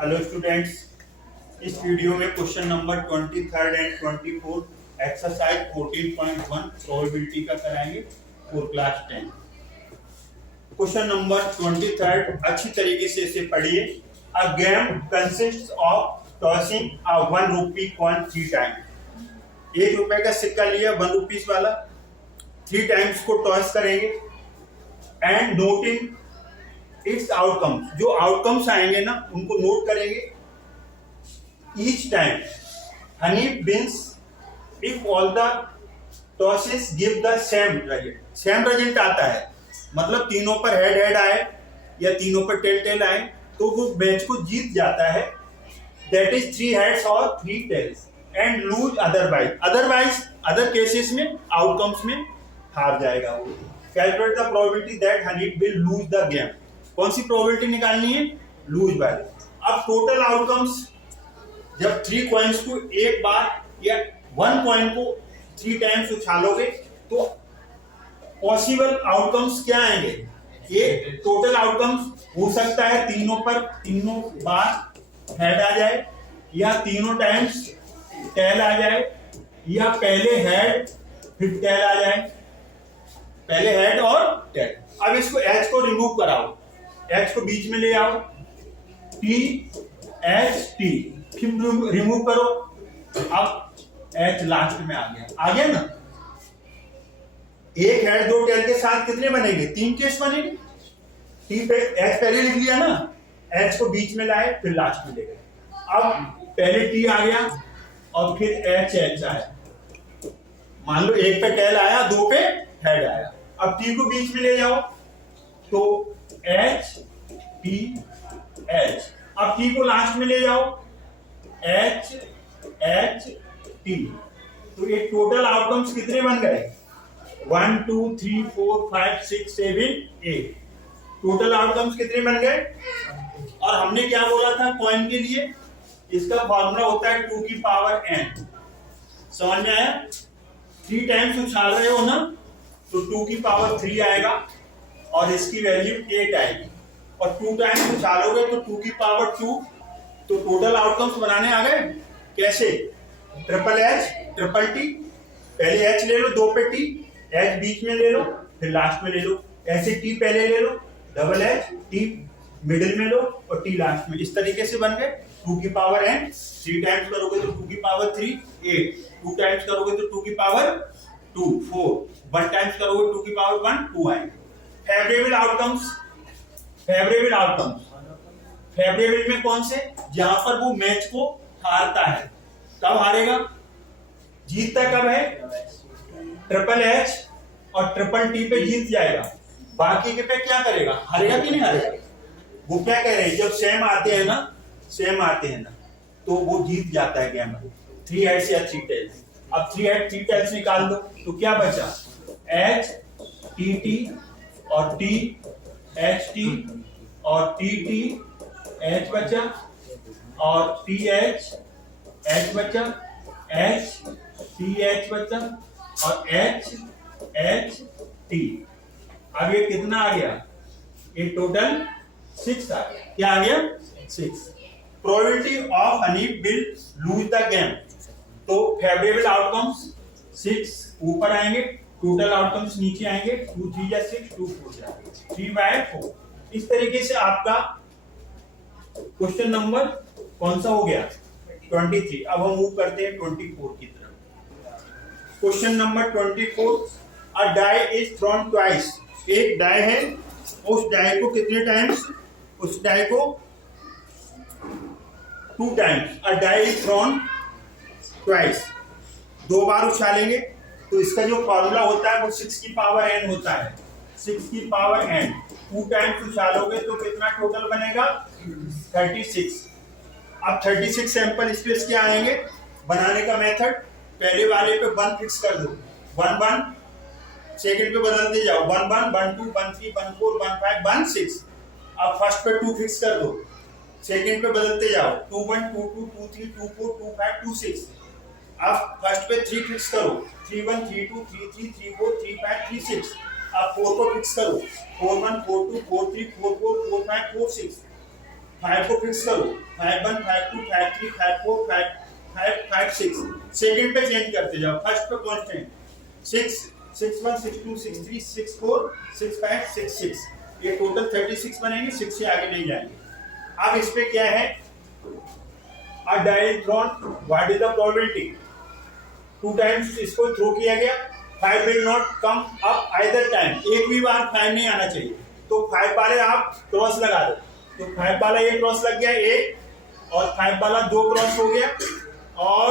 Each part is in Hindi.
हेलो स्टूडेंट्स, इस वीडियो में question number 23 and 24 exercise 14.1 probability का कराएंगे फॉर क्लास 10। क्वेश्चन नंबर 23 अच्छी तरीके से इसे पढ़िए। A game consists of tossing a 1 rupee coin 3 time. 1 रुपए का सिक्का लिया 1 रुपीस वाला, 3 टाइम्स को टॉस करेंगे एंड नोटिंग इट्स आउटकम्स। जो आउटकम्स आएंगे ना उनको नोट करेंगे। Each time Honey wins if all the tosses give the same result. Same result आता है मतलब तीनों पर हेड हेड आए या तीनों पर टेल टेल आए तो वो मैच को जीत जाता है। दैट इज 3 हेड्स और 3 tails and lose otherwise other cases में आउटकम्स में हार जाएगा वो। Calculate the probability that Honey will lose the game. कौन सी प्रोबेबिलिटी निकालनी है? लूज वाली। अब टोटल आउटकम्स, जब 3 कॉइन्स को एक बार या 1 कॉइन को 3 टाइम्स उछालोगे तो पॉसिबल आउटकम्स क्या आएंगे? ये टोटल आउटकम्स हो सकता है तीनों बार हेड आ जाए या तीनों टाइम्स टेल आ जाए या पहले हेड फिर टेल आ जाए, पहले हेड और टेल। अब इसको एच को रिमूव कराओ, एच को बीच में ले आओ, टी एच टी फिर रिमूव करो। अब एच लास्ट में आ गया ना। एक हेड 2 टेल के साथ कितने बनेंगे? 3 केस बनेंगे। टी पे एच पहले लिख लिया ना, एच को बीच में लाए फिर लास्ट में ले गए। अब पहले टी आ गया और फिर एच आया। मान लो एक पे टेल आया 2 पे हेड आया। अब टी को बीच में ले जाओ तो एच टी एच। अब टी को लास्ट में ले जाओ एच एच टी। तो ये टोटल आउटकम्स कितने बन गए? 1 2 3 4 5 6 7 8। टोटल आउटकम्स कितने बन गए? और हमने क्या बोला था कॉइन के लिए? इसका फॉर्मूला होता है 2 की पावर n। समझ में आया? 3 टाइम्स उछाल रहे हो ना तो 2 की पावर 3 आएगा और इसकी वैल्यू 8 आएगी। और 2 टाइम्स उछालोगे तो 2 की पावर 2। तो टोटल आउटकम्स बनाने आ गए। कैसे? Triple H triple T. पहले एच ले लो 2 पे टी, एच बीच में ले लो फिर लास्ट में ले लो। ऐसे टी पहले ले लो, डबल एच टी मिडिल में लो और टी लास्ट में। इस तरीके से बन गए 2 की पावर n। 3 टाइम्स करोगे तो 2 की पावर 3 8। 2 टाइम्स करोगे तो 2 की पावर 2 4। 1 टाइम्स करोगे 2 की पावर 1 2 आएंगे। फेवरेबल आउटकम्स, फेवरेबल में कौन से? जहां पर वो मैच को हारता है। कब हारेगा? जीतता कब है? ट्रिपल एच और ट्रिपल टी पे जीत जाएगा। बाकी के पे क्या करेगा? हारेगा कि नहीं हारेगा? वो क्या कह रहे हैं, जब सेम आते हैं ना तो वो जीत जाता है गेम में। 3 हेड्स या 3 टेल्स। अब 3 हेड 3 टेल्स निकाल दो तो क्या बचा? एच टी टी और टी एच टी और टी टी एच बचा और टी एच बचा, एच टी एच बचा और एच एच टी। अब ये कितना आ गया? ये टोटल 6 आ गया। क्या आ गया? 6। Probability of honey will lose the game. तो फेवरेबल आउटकम्स 6 ऊपर आएंगे, टोटल आउटकम्स नीचे आएंगे। 2 3 या 6 2 4 3/4। इस तरीके से आपका क्वेश्चन नंबर कौन सा हो गया? 23। अब हम मूव करते हैं 24 की तरफ। Question number 24। A die is thrown twice. एक डाई है, उस डाई को कितने टाइम्स? उस डाई को 2 times. A die is thrown twice. 2 बार उछालेंगे तो इसका जो फॉर्मूला होता है वो 6 की पावर n होता है। 6 की पावर n 2 टाइम्स उछालोगे तो कितना टोटल बनेगा? 36। अब 36 सैंपल स्पेस के आएंगे। बनाने का मेथड, पहले वाले पे 1 फिक्स कर दो, 1 1। सेकंड पे बदलते जाओ, 1 1 1 2 1 3 1 4 1 5 1 6। अब फर्स्ट पे 2 फिक्स कर दो, सेकंड पे बदलते जाओ, 2 1 2 2 2 3 2 4 2 5 2 6। अब फर्स्ट पे 3 फिक्स करो, 3 1 3 2 3 3 3 4 3 5 3 6। अब 4 को फिक्स करो, 4 1 4 2 4 3 4 4 4 5 4 6। 5 को फिक्स करो, 5 1 5 2 5 3 5 4 5 5 6, सेकंड पे चेंज करते जाओ, फर्स्ट पे कांस्टेंट 6 6 1 6 2 6 3 6 4 6 5 6 6, ये टोटल 36 बनेंगे, 6 से आगे नहीं जाएंगे। अब इस पे क्या है, a die is thrown, what is the probability? 2 times इसको थ्रो किया गया, 5 will not come up either time, एक भी बार 5 नहीं आना चाहिए, तो 5 वाले आप क्रॉस लगा दो, तो 5 वाला ये क्रॉस लग गया एक, और 5 वाला 2 क्रॉस हो गया, और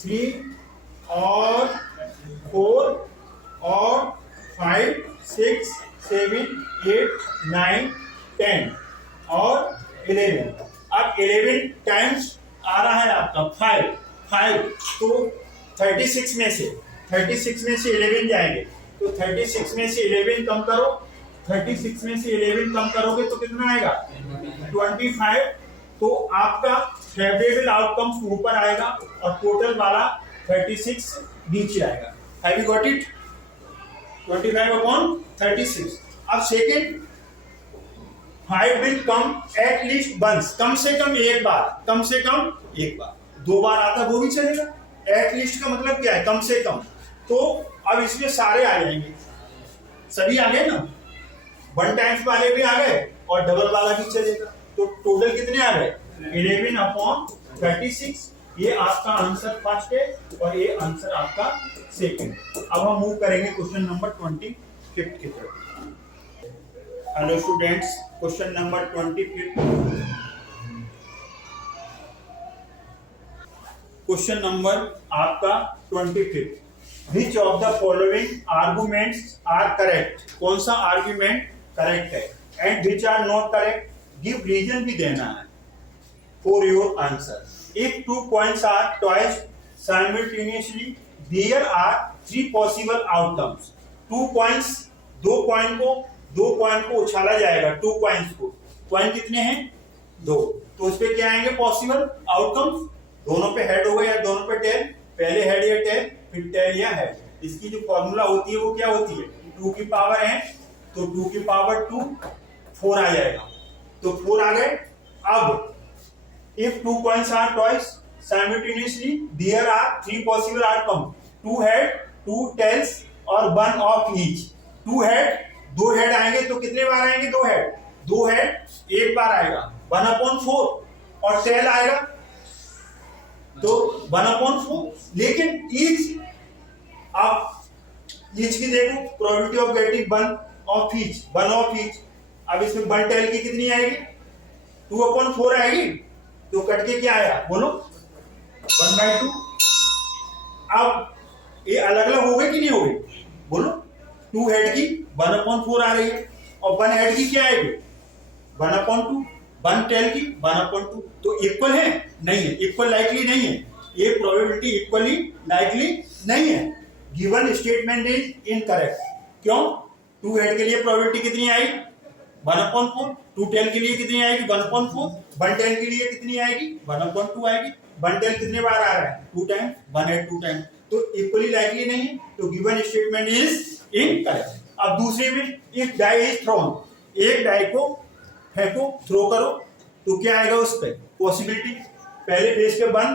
3 और 4 और 5 6 7 8 9 10 और 11। अब 11 टाइम्स आ रहा है आपका 5, तो 36 में से 11 जाएंगे, तो 36 में से 11 कम करो, 36 में से 11 कम करोगे तो कितना आएगा 25, तो आपका फेवरेबल आउटकम्स ऊपर आएगा और टोटल वाला 36 नीचे आएगा। Have you got it? 25/36। अब second, 5 will come at least once, कम से कम एक बार, कम से कम एक बार, 2 बार आता वो भी चलेगा। एट लीस्ट का मतलब क्या है, कम से कम, तो अब इसमें सारे आ जाएंगे, सभी आ गए ना, 1 टाइम्स वाले भी आ गए और डबल वाला भी चलेगा, तो टोटल कितने आ गए 11/36। ये आपका आंसर फर्स्ट है और ये आंसर आपका सेकंड। अब हम मूव करेंगे क्वेश्चन नंबर 25 की तरफ। Hello students, question number 25। Question number आपका 25, which of the following arguments are correct, कौन सा आर्गुमेंट करेक्ट है, and which are not correct, give reason भी देना है for your answer. If 2 points are tossed simultaneously, there are 3 possible outcomes. 2 points, 2 point को उछाला जाएगा, 2 पॉइंट्स को, पॉइंट कितने हैं 2, तो उस पे क्या आएंगे पॉसिबल आउटकम्स, दोनों पे हेड हो गया या दोनों पे टेल, पहले हेड या टेल फिर टेल या हेड। इसकी जो फॉर्मूला होती है वो क्या होती है, 2 की पावर है तो 2 की पावर 2 4 आ जाएगा, तो 4 आ गए। अब if 2 points are tossed simultaneously, there are 3 possible outcomes, 2 head, 2 tails और 1 of each। 2 head, 2 हेड आएंगे तो कितने बार आएंगे, 2 हेड, 2 हेड एक बार आएगा 1/4, और टेल आएगा तो 1/4, लेकिन ईच, आप ईच की देखो, probability of getting 1 of each, अब इसमें 1 टेल की कितनी आएगी 2/4 आएगी, तो कट के क्या आया बोलो 1/2। अब ये अलग अलग हो गए कि नहीं हो गए बोलो, 2 हेड की 1/4 आ रही है और 1 हेड की क्या आएगी 1/2, 1 टेल की 1/2, तो इक्वल है नहीं है, इक्वल लाइकली नहीं है, ये प्रोबेबिलिटी इक्वली लाइकली नहीं है। गिवन स्टेटमेंट इज इनकरेक्ट, क्यों, 2 हेड के लिए प्रोबेबिलिटी कितनी आई 1/4, 2 टेल के लिए कितनी आएगी 1/4, 1 टेल के लिए कितनी आएगी 1/2 आएगी, 1 टेल कितने बार आ रहा है 2 टाइम, 1 हेड 2 टाइम, तो इक्वली लाइकली नहीं है, तो गिवन स्टेटमेंट इज इनकरेक्ट। अब दूसरे में, इफ डाई इज थ्रोन, एक डाई को फेंको, थ्रो करो, तो क्या आएगा उस पे पॉसिबिलिटी, पहले पेज पे 1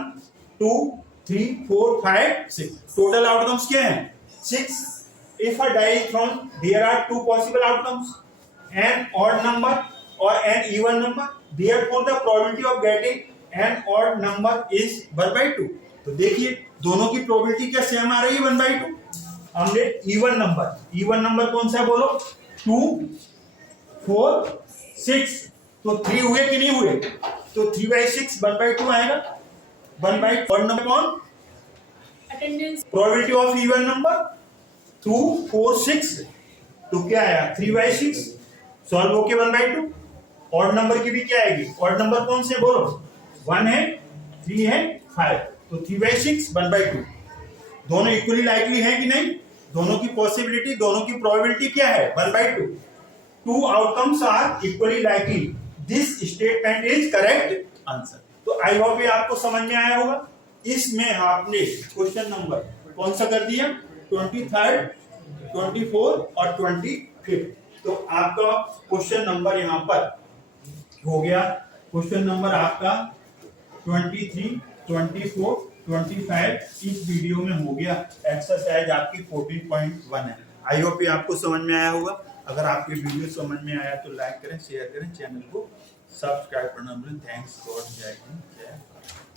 2 3 4 5 6, टोटल आउटकम्स क्या है 6। If a die is thrown, there are 2 possible outcomes, an odd number or an even number, therefore the probability of getting an odd number is 1/2। तो देखिए दोनों की प्रोबेबिलिटी क्या सेम आ रही है 1/2। हमने इवन नंबर कौन सा बोलो 2 4 6, तो 3 हुए कि नहीं हुए, तो 3/6 1/2 आएगा, 1/2 odd number कौन attendance, probability of even number 2 4 6, तो क्या आया 3/6, सॉल्व होके 1/2। ऑड नंबर की भी क्या आएगी, ऑड नंबर कौन से बोलो 1 है 3 है 5, तो 3/6 1/2, दोनों इक्वली लाइकली है कि नहीं, दोनों की पॉसिबिलिटी, दोनों की प्रोबेबिलिटी क्या है 1/2, 2 outcomes are equally likely, this statement is correct answer. तो आई होप ये आपको समझ में आया होगा। इसमें आपने क्वेश्चन नंबर कौन सा कर दिया 23, 24 और 25, तो आपका क्वेश्चन नंबर यहाँ पर हो गया क्वेश्चन नंबर आपका 23, 24, 25 इस वीडियो में हो गया। एक्सरसाइज आपकी 14.1 है। आई होप ये आपको समझ में आया होगा। अगर आपकी वीडियो समझ में आया तो लाइक करें, शेयर करें, चैनल को सब्सक्राइब करना भूलें। थैंक्स गॉड, जय हिंद, जय भारत।